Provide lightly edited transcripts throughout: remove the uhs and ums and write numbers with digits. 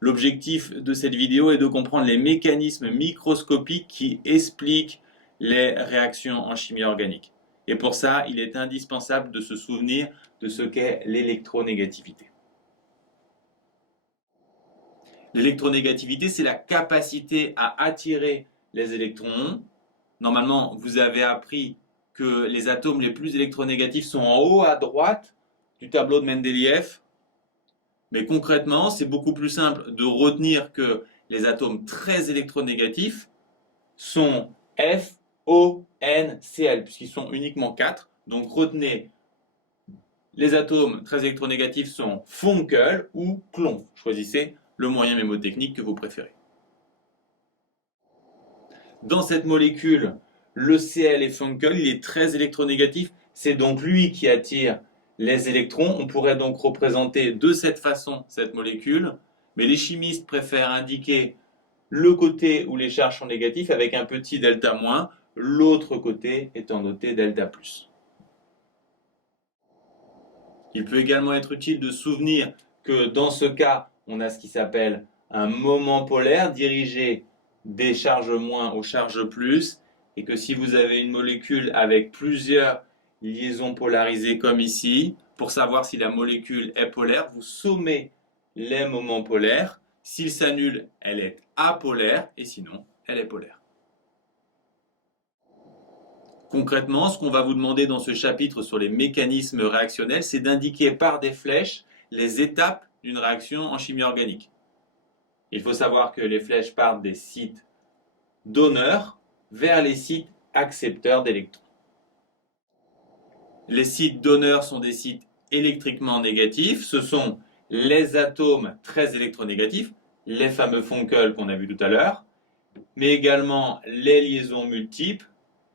L'objectif de cette vidéo est de comprendre les mécanismes microscopiques qui expliquent les réactions en chimie organique. Et pour ça, il est indispensable de se souvenir de ce qu'est l'électronégativité. L'électronégativité, c'est la capacité à attirer les électrons. Normalement, vous avez appris que les atomes les plus électronégatifs sont en haut à droite du tableau de Mendeleïev. Mais concrètement, c'est beaucoup plus simple de retenir que les atomes très électronégatifs sont F, O, N, Cl, puisqu'ils sont uniquement 4. Donc retenez, les atomes très électronégatifs sont Funkel ou Klon. Choisissez le moyen mémotechnique que vous préférez. Dans cette molécule, le Cl est Funkel, il est très électronégatif. C'est donc lui qui attire les électrons. On pourrait donc représenter de cette façon cette molécule, mais les chimistes préfèrent indiquer le côté où les charges sont négatives avec un petit delta moins, l'autre côté étant noté delta plus. Il peut également être utile de se souvenir que dans ce cas, on a ce qui s'appelle un moment polaire dirigé des charges moins aux charges plus, et que si vous avez une molécule avec plusieurs liaisons polarisées comme ici, pour savoir si la molécule est polaire, vous sommez les moments polaires. S'ils s'annulent, elle est apolaire, et sinon, elle est polaire. Concrètement, ce qu'on va vous demander dans ce chapitre sur les mécanismes réactionnels, c'est d'indiquer par des flèches les étapes d'une réaction en chimie organique. Il faut savoir que les flèches partent des sites donneurs vers les sites accepteurs d'électrons. Les sites donneurs sont des sites électriquement négatifs. Ce sont les atomes très électronégatifs, les fameux Funkel qu'on a vu tout à l'heure, mais également les liaisons multiples,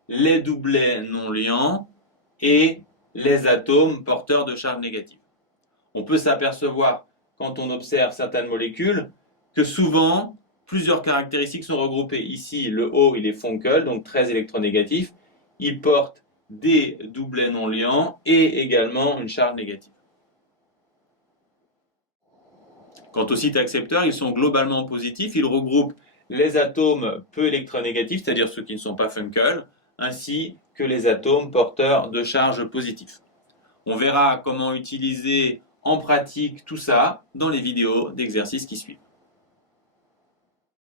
les doublets non liants et les atomes porteurs de charges négatives. On peut s'apercevoir, quand on observe certaines molécules, que souvent, plusieurs caractéristiques sont regroupées. Ici, le haut, il est Funkel, donc très électronégatif. Il porte des doublets non liants et également une charge négative. Quant aux sites accepteurs, ils sont globalement positifs. Ils regroupent les atomes peu électronégatifs, c'est-à-dire ceux qui ne sont pas Funkel, ainsi que les atomes porteurs de charges positives. On verra comment utiliser en pratique tout ça dans les vidéos d'exercices qui suivent.